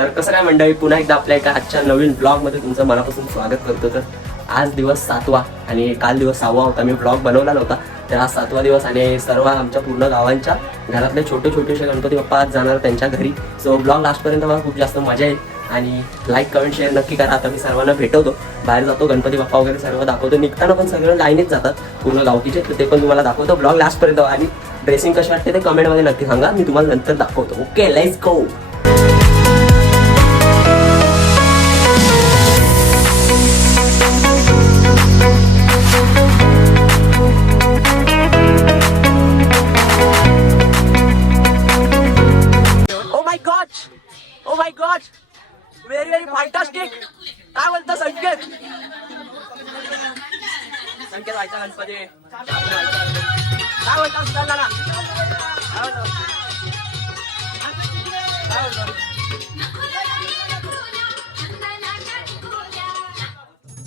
तर कसं काय मंडळी, पुन्हा एकदा आपल्या एका आजच्या नवीन ब्लॉगमध्ये तुमचं मनापासून स्वागत करतो. तर आज दिवस 7वा आणि काल दिवस 6वा होता. मी ब्लॉग बनवला नव्हता, तर आज 7वा दिवस आणि सर्व आमच्या पूर्ण गावांच्या घरातले छोटेसे गणपती बाप्पा आज जाणार त्यांच्या घरी. सो ब्लॉग लास्टपर्यंत मला खूप जास्त मजा येईल आणि लाईक कमेंट शेअर नक्की करा. आता मी सर्वांना भेटवतो, बाहेर जातो, गणपती बाप्पा वगैरे सर्व दाखवतो. निघताना पण सगळं लाईनीच जातात पूर्ण गावकीचे, तर ते पण तुम्हाला दाखवतो. ब्लॉग लास्टपर्यंत आणि ड्रेसिंग कशी वाटते ते कमेंटमध्ये नक्की सांगा, मी तुम्हाला नंतर दाखवतो. Okay, let's go. O my God, very fantastic. काय बोलता संकेत? संकेत व्हायचा गणपती. काय बोलता सुधारला?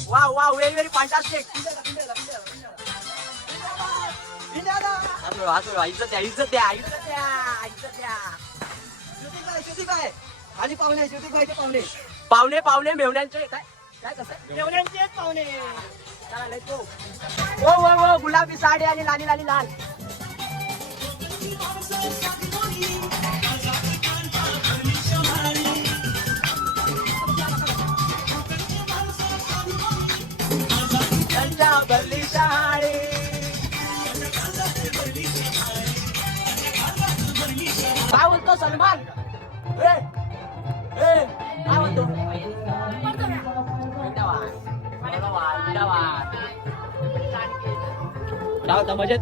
Wow very fantastic. इज्जत द्या. काय आणि पाहुणे मेवण्यांचे काय कसं मेवण्यांचे पाहुणे. चला लेट्स गो. ओ गुलाबी साडी आणि लाली लाल. भरली साडी काय बोलतो सलमान? मजेत.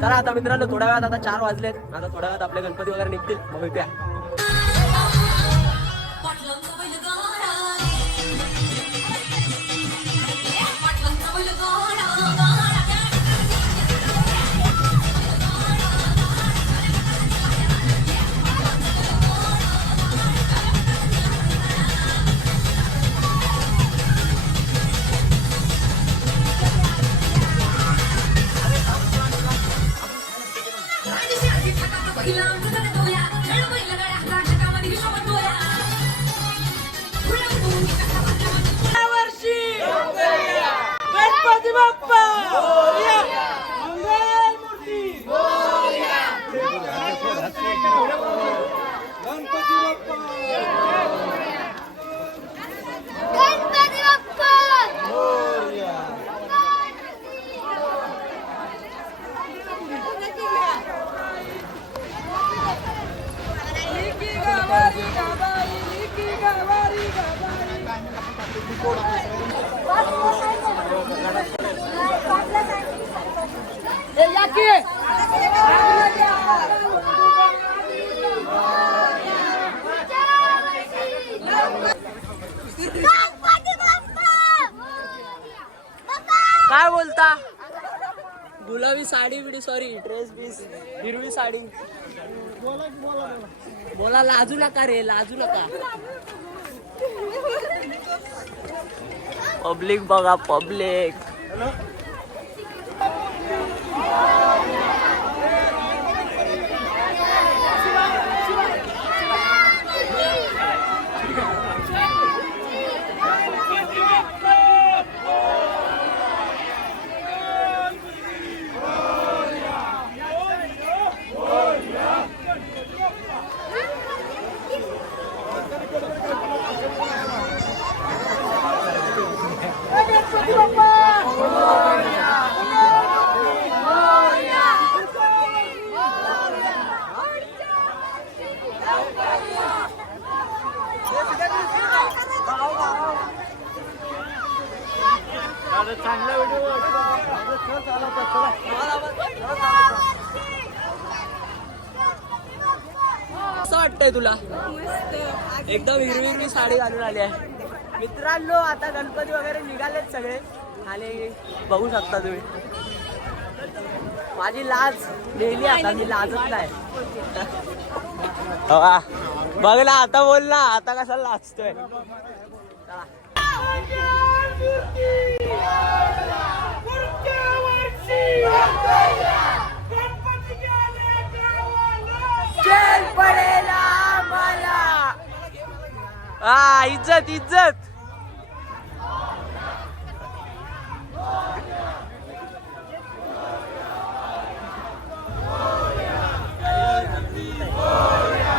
चला आता मित्रांनो, थोड्या वेळात, आता 4 वाजलेत, आता थोड्या वेळात आपले गणपती वगैरे निघतील, मग भेटूया. गणपती बाप्पा काय बोलता? गुलाबी साडी बिडी, सॉरी ड्रेस बीस, हिरवी साडी. बोला, लाजू नका रे, लाजू नका. पब्लिक बघा, पब्लिक. चांगला व्हिडिओ कसं वाटतंय तुला? एकदम हिरवी साडी घालून आली आहे. मित्रांनो, आता गणपती वगैरे निघालेत सगळे आणि बघू शकता तुम्ही. माझी लाज नेली, आता मी लाजत नाही. बघ ना, आता बोल ना, आता कसा लाजतोय. चल पडेला मला. इज्जत इज्जत.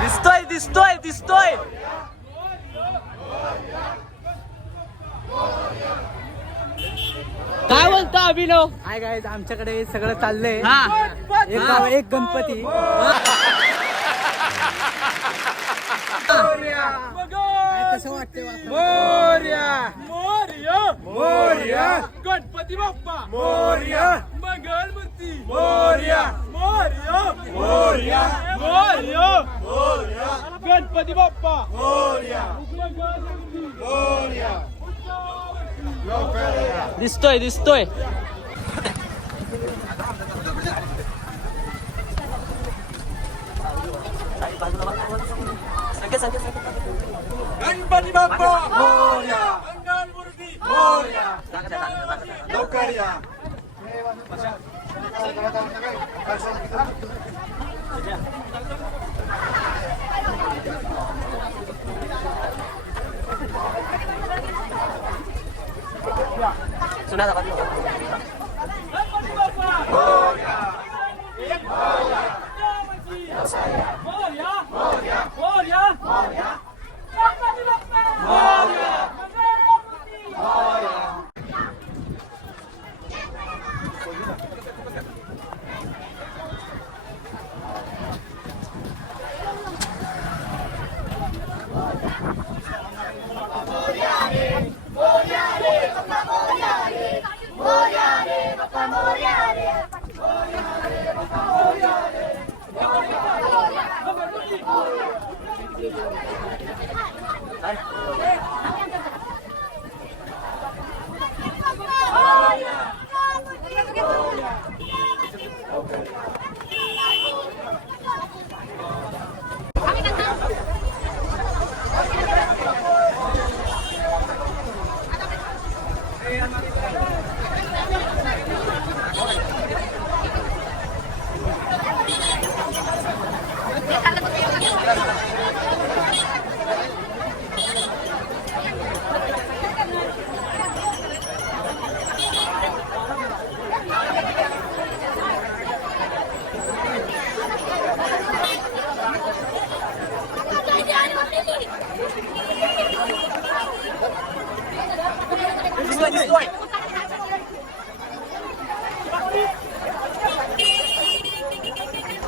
दिसतोय दिसतोय दिसतोय. काय बोलतो अभिनव? हाय गाईज, आमच्याकडे सगळं चाललंय. एक गणपती. कसं वाटतंय? गणपती बाप्पा मोरया, मंगलमूर्ती मोरया, मोरया मोरया मोरया मोरया, गणपती बाप्पा मोरया, मोरया. दिसतोय दिसतोय. गणपती बाप्पा मोरया, मंगलमूर्ती मोरया, लवकर या.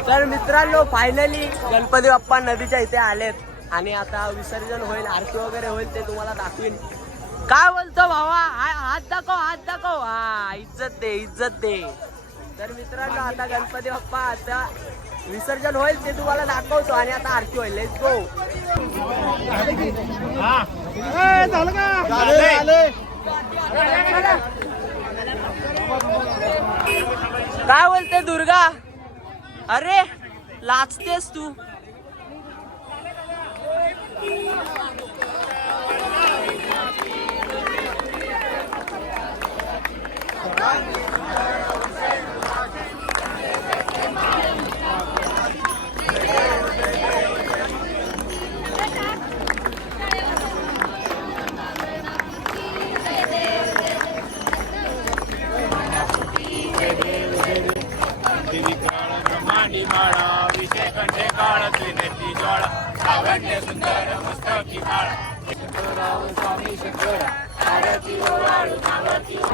तर मित्रांनो, फायनली गणपती बाप्पा नदीच्या इथे आलेत आणि आता विसर्जन होईल, आरती वगैरे होईल, ते तुम्हाला दाखवीन. काय बोलतो भावा? हात दाखव, हात दाखव. हा, इज्जत दे, इज्जत दे. तर मित्रांनो, आता गणपती बाप्पा आता विसर्जन होईल, ते तुम्हाला दाखवतो आणि आता आरती होईल. Let's go. काय बोलते दुर्गा? अरे लाचतेस तू.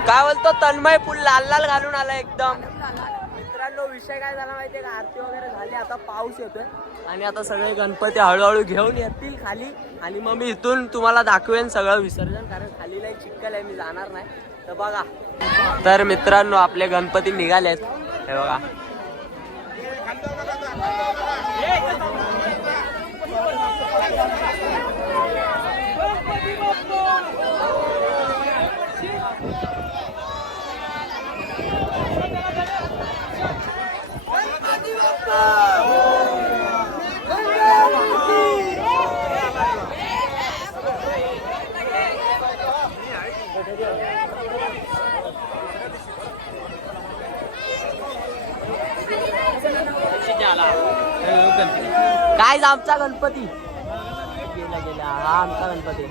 काय बोलतो तन्मय? फुल लाल लाल घालून आला एकदम. मित्रांनो, विषय काय झाला माहितीये का? आरती वगैरे झाली, आता पाऊस येतोय आणि आता सगळे गणपती हळूहळू घेऊन येतील खाली आणि मग मी इथून तुम्हाला दाखवेन सगळं विसर्जन, कारण खाली लय चिखल आहे, मी जाणार नाही. तर बघा. तर मित्रांनो, आपले गणपती निघालेत, हे बघा. काय आमचा गणपती गेला गेला हा आमचा गणपती.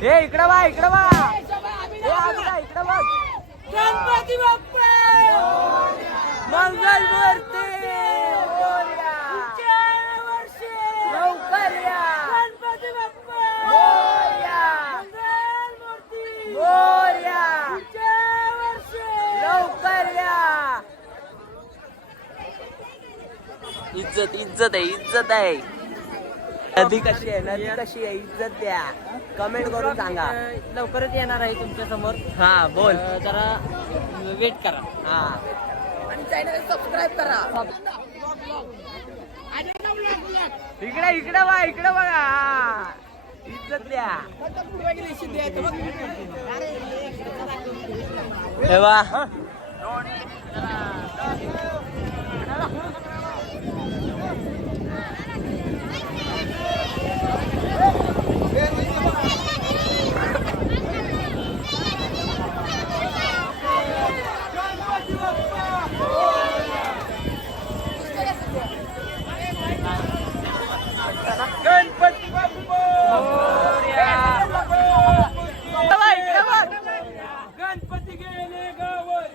हे इकडं बा इकडं बा हे आमचा इकडं बघ. गणपती बाप्पा मंगल मूर्ती लवकर या. गणपती बाप्पा लवकर या. इज्जत इज्जत आहे इज्जत आहे. नदी कशी आहे नदी कशी आहे इज्जत द्या. कमेंट करून सांगा. लवकरच येणार आहे तुमच्या समोर. हा बोल. जरा वेट करा. हा आणि चॅनल सबस्क्राईब करा. इकडे इकडे बघा इकडे बघा हा. इज्जत द्या. हे बा गणपती बाप्पा गणपती गेले गावात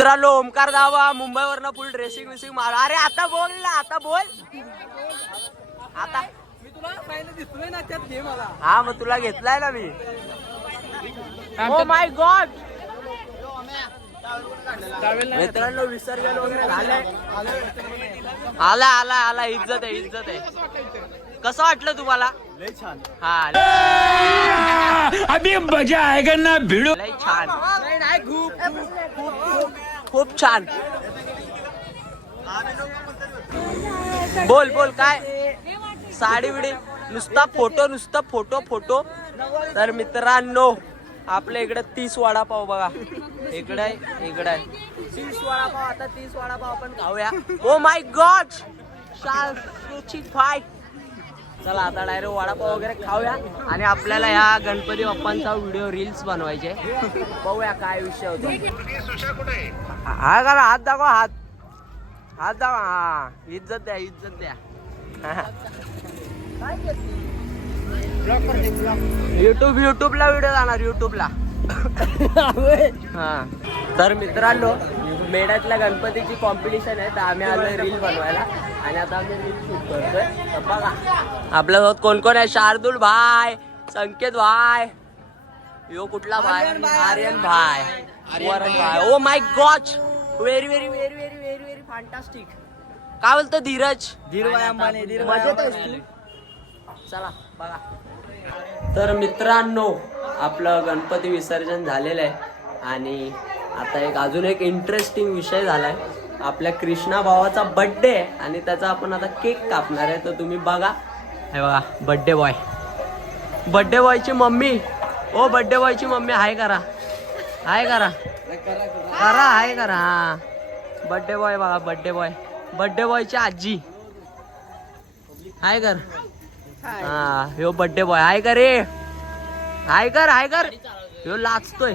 मित्रांनो ओमकार दावा मुंबईवरनं फुल ड्रेसिंग विसिंग मार. अरे आता बोल ना आता बोल आता. मी तुला पहिलं दिसतोय ना त्यात घे मला. हा मग तुला घेतलाय ना मी. ओ माय गॉड. मित्रांनो विसर्जन वगैरे झालंय. आला आला आला. इज्जत आहे इज्जत आहे. कसं वाटलं तुम्हाला? लय छान. हा अभी मजा आएगा ना भिड़ो. लय छान. नाही खूप छान. बोल बोल काय साडी बिडी नुसता फोटो फोटो. तर मित्रांनो आपल्या इकडे 30 वडापाव बघा. इकडे आहे 30 वडापाव. आता 30 वडापाव आपण खाऊया. Oh my god. चला आता डायरेक्ट वडापाव वगैरे खाऊया आणि आपल्याला ह्या गणपती बाप्पांचा व्हिडिओ रील्स बनवायचे. बघूया काय विषय होतो. हा करा हात दाखवा हात दाखवा. हा इज्जत द्या इज्जत द्या. युट्यूबला व्हिडिओ जाणार युट्यूबला. हा तर मित्रांनो मेळ्यातल्या गणपतीची कॉम्पिटिशन आहे. तर आम्ही आलोय रील बनवायला आणि आता आम्ही रील शूट करतोय. तर बघा आपल्यासोबत कोण कोण आहे. शार्दूल भाई, संकेत भाई, यो कुठला भाई, आर्यन भाई, वरण भाई. ओ my God very very very very very very fantastic. काय बोलतो धीरज? धीरभाई अंबानी. मजेत आहेस तू? चला बघा. तर मित्रांनो आपलं गणपती विसर्जन झालेलं आहे आणि आता अजून एक इंटरेस्टिंग विषय झालाय. आपल्या कृष्णा भावाचा बर्थडे आहे आणि त्याचा आपण आता केक कापणार आहे. तर तुम्ही बघा हे बघा बर्थडे बॉयची मम्मी. ओ बर्थडे बॉयची मम्मी हाय करा हाय करा हाय करा. हा बर्थडे बॉय बघा बर्थडे बॉयची आजी हाय कर. हा ह्यो बर्थडे बॉय हाय कर रे. हाय कर. ह्यो लाचतोय.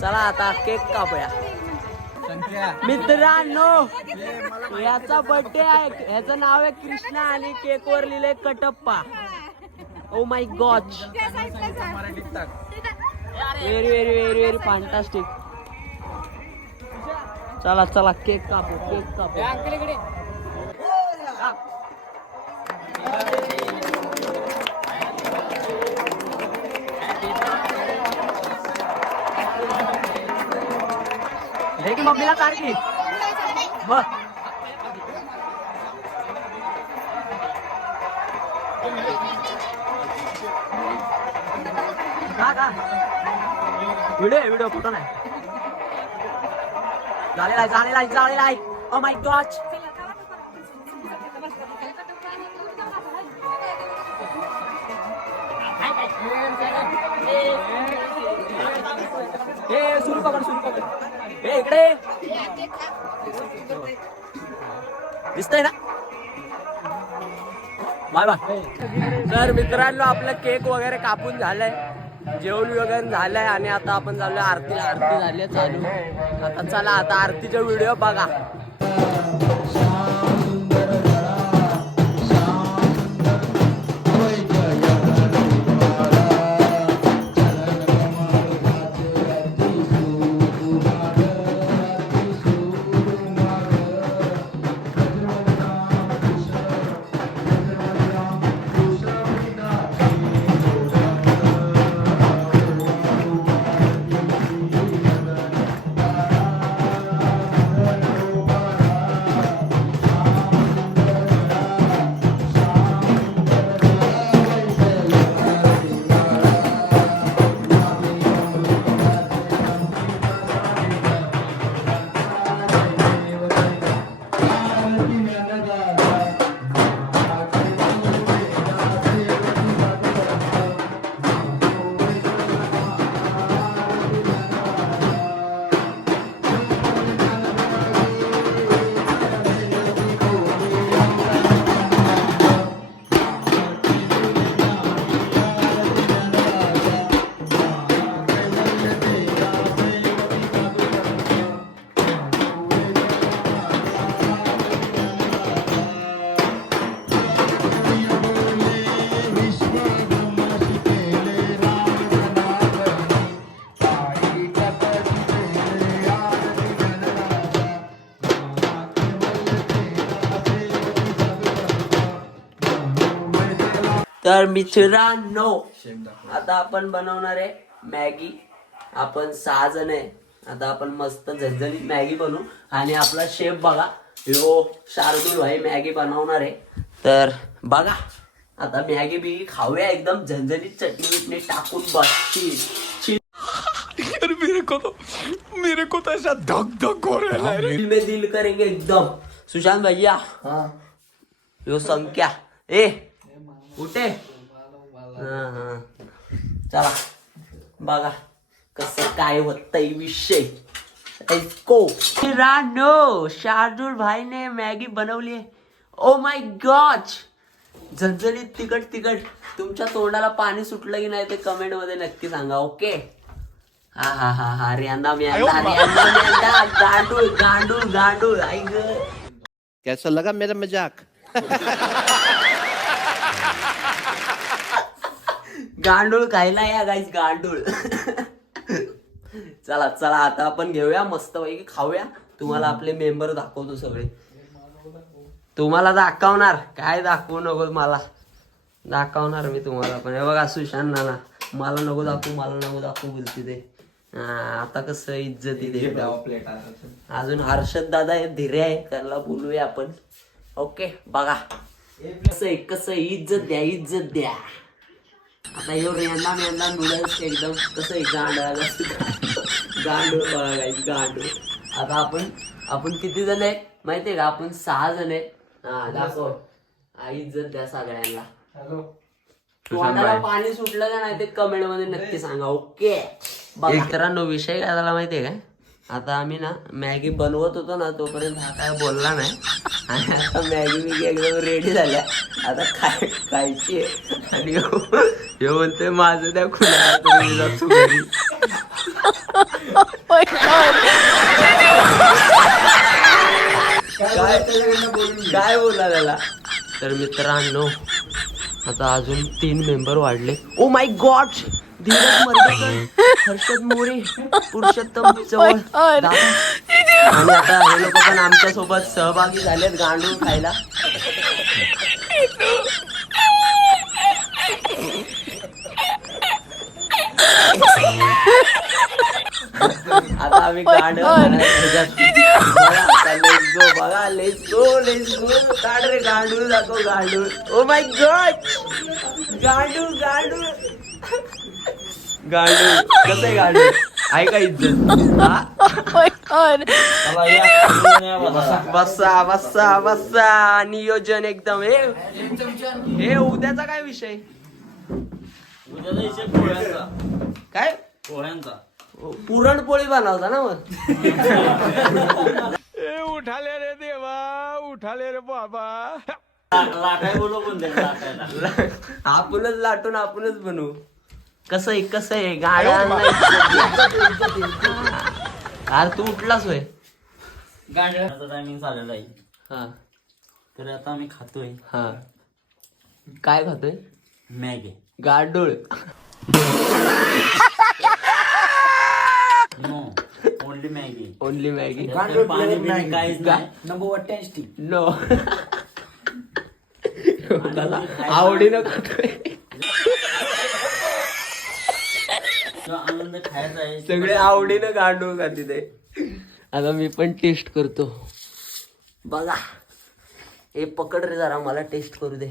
चला आता केक कापूया. मित्रांनो याचा बर्थडे आहे, याचं नाव आहे कृष्णा आणि केक वर लिहिले कटप्पा. ओ my God, very very very very fantastic. चला चला केक कापू, केक कापू. हे की मम्मीला सारखी बघ. व्हिडिओ फोटो नाही झालेला आहे. ओ माय गॉड, सुरू पकड. हे इकडे दिसतंय ना. Bye bye. तर मित्रांनो आपलं केक वगैरे कापून झालंय, जेवण वगैरे झालंय आणि आता आपण चाललोय आरतीला. आरती झाली चालू. आता चला आता आरतीचा व्हिडिओ बघा. तर मित्रांनो आता आपण बनवणार आहे मॅगी. आपण 6 जण आहे. आता आपण मस्त झणझणीत मॅगी बनवू आणि आपला शेफ बघा यो शार्दूल भाई मॅगी बनवणार आहे. तर बघा आता मॅगी बिगी खाऊया एकदम झणझणीत चटणी बिटणी टाकून बस. मेरे को तो ऐसा धक धक हो रहा है. दिल में दिल करेंगे एकदम. सुशांत भैया यो संख्या ए उठे. चला बघा कसं काय होतंय विषय. रानो शार्दूल भाई ने मॅगी बनवली. ओ माय गॉड, झणझणीत तिखट. तुमच्या तोंडाला पाणी सुटलं की नाही ते कमेंट मध्ये नक्की सांगा. ओके. हा रियांदा गांडूळ आई ग. कैसा लगा मेरा मजाक? गांडूळ खायला या गाईस, गांडूळ. चला चला आता आपण घेऊया मस्त पैकी खाऊया. तुम्हाला आपले मेंबर दाखवतो सगळे. तुम्हाला दाखवणार काय, दाखवू नको मला, दाखवणार मी तुम्हाला. पण हे बघा सुशांत नाना मला नको दाखवू बोलते ते. आता कसं इज्जती दे. अजून हर्षद दादा हे धीरे आहे, त्याला बोलूया आपण. ओके बघा कसं इज्जत द्या. आता हे रेंदा नूडल्स एकदम कसं गांडूळ बघा गाईस, गांडूळ. आता आपण किती जण आहे माहितीये का? आपण 6 जण आहे. दाखव इज्जत द्या सगळ्यांना. तोंडाला पाणी सुटलं का नाही ते कमेंट मध्ये नक्की सांगा. ओके मित्रांनो विषय काय झाला माहितीये का? आता आम्ही ना मॅगी बनवत होतो ना तोपर्यंत हा काय बोलला नाही. आणि आता मॅगी एकदम रेडी झाल्या, आता खायची आहे. आणि हे बोलतोय माझं त्या खुला काय बोलला त्याला. तर मित्रांनो आता अजून 3 मेंबर वाढले. Oh my god, Dhiraj Mardekar, Harshad More, Purushottam Chavan दादा. आणि आता हे लोक पण आमच्या सोबत सहभागी झालेत गांडूळ खायला. आता आम्ही गांडूळ बघा, लेट्स गो काढ रे गांडूळ, जातो गांडूळ. ओ माय गॉड, गांडूळ गांडूळ गांडूळ कसं आहे गांडूळ, आहे का इज्जत? बसा बसा बसा, नियोजन एकदम. हे उद्याचा काय विषय? काय पोळ्यांचा पुरणपोळी बनवता ना मग? उठाले रे देवा, उठाले रे बाबा. लाटाय बोलू पण दे लाटायला. आपणच लाटून आपणच बनवू. कसं आहे गाड्या अरे तू उठलास होय? गाड्याचा टायमिंग झालेला आहे. हा तर आता आम्ही खातोय हा. काय खातोय? मॅगी. गाडूळ. No, only Maggi. Only Maggi. पाणी बिणी काहीच नाही. Number 10 no. आवडीनं खातोय. जो आनंद खायचा आहे सगळे आवडीनं गांडूळ खाते ते. आता मी पण टेस्ट करतो. बघा, हे पकड रे जरा, मला टेस्ट करू दे.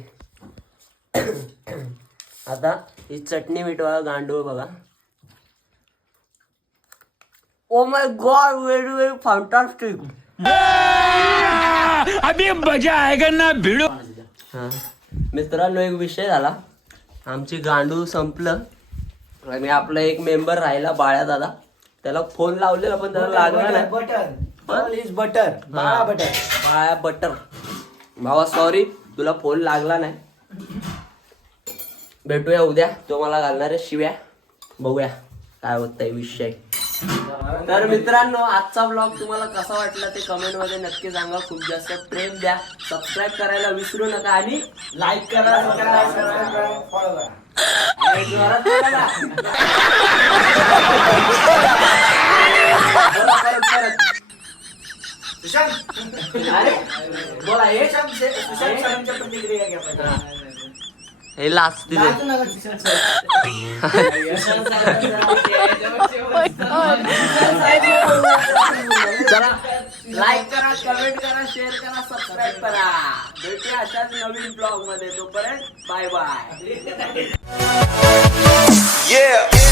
आता ही चटणी मिठवा गांडूळ बघा. ओ my God, very very fantastic. अभी मजा आएगा ना भिड़ो. हा मित्रांनो, एक विषय झाला. आमची गांडूळ संपलं आणि आपला एक मेंबर राहिला बाळ्या दादा. त्याला फोन लावलेला पण त्याला लागला नाही. बटर बाळ्या बटर भावा, सॉरी तुला फोन लागला नाही. भेटूया उद्या. तो मला घालणार आहे शिव्या. बघूया काय होतंय विषय. तर मित्रांनो, आजचा ब्लॉग तुम्हाला कसा वाटला ते कमेंट मध्ये नक्की सांगा. खूप जास्त प्रेम द्या, सबस्क्राईब करायला विसरू नका आणि लाईक करा, फॉलो करा. बोला हे लास्ट दिले. चला, लाईक करा, कमेंट करा, शेअर करा, सबस्क्राईब करा. भेटूया अशाच नवीन ब्लॉग मध्ये. तोपर्यंत बाय बाय. Yeah.